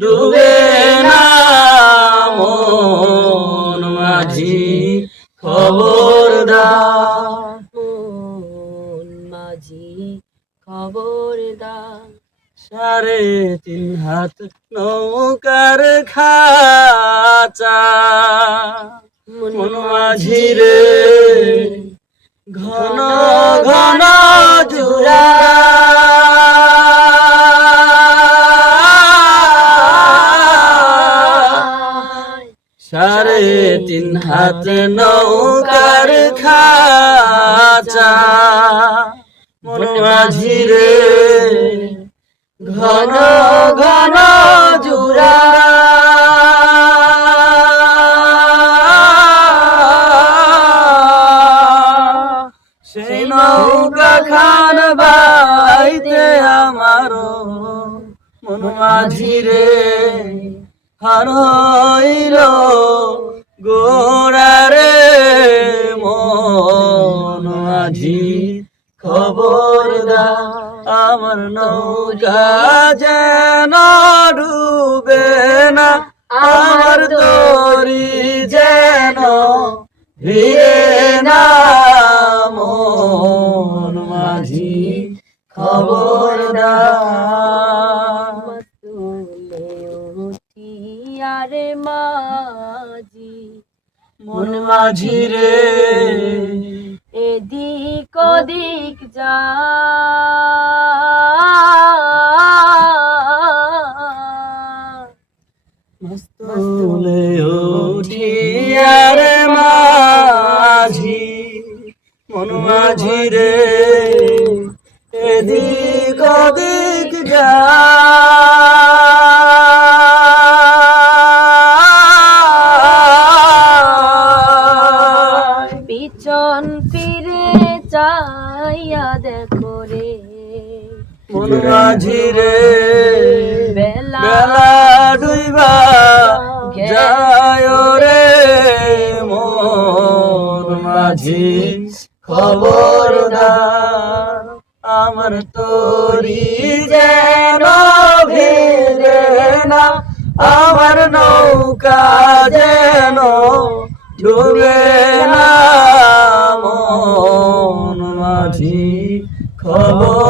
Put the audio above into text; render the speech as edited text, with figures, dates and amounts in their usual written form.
ডুবে না মন মাঝি খবরদার। মন মাঝি খবরদার। 3.5 হাত নৌকার খাঁচা মন মাঝি রে ঘন ঘন জুড়া। 3.5 হাত নৌকার খাঁচা মন মাঝি রে ঘন ঘন জুড়া। সেই নৌকা খান বাইতে আমারও মন মাঝি রে হার হইল গোড়া রে মন মাঝি খবরদার। আমার নৌকা যেন ডুবে না, আমার তরি যেন ভিড়ে না মন মাঝি খবরদার। তুলে উঠি আরে মাঝি মন মাঝি রে এদিক ওদিক যা। তুলে উঠি আরে মাঝি মন মাঝি রে এদিক ওদিক যা। পিছন ফিরে চাইয়া দেখো রে মন মাঝি রে বেলা বেলা ডুইবা যায় রে মন মাঝি খবরদার। আমার তরি যেন ভিড়ে না, আমার নৌকা যেন ডুবে না মন মাঝি খবর।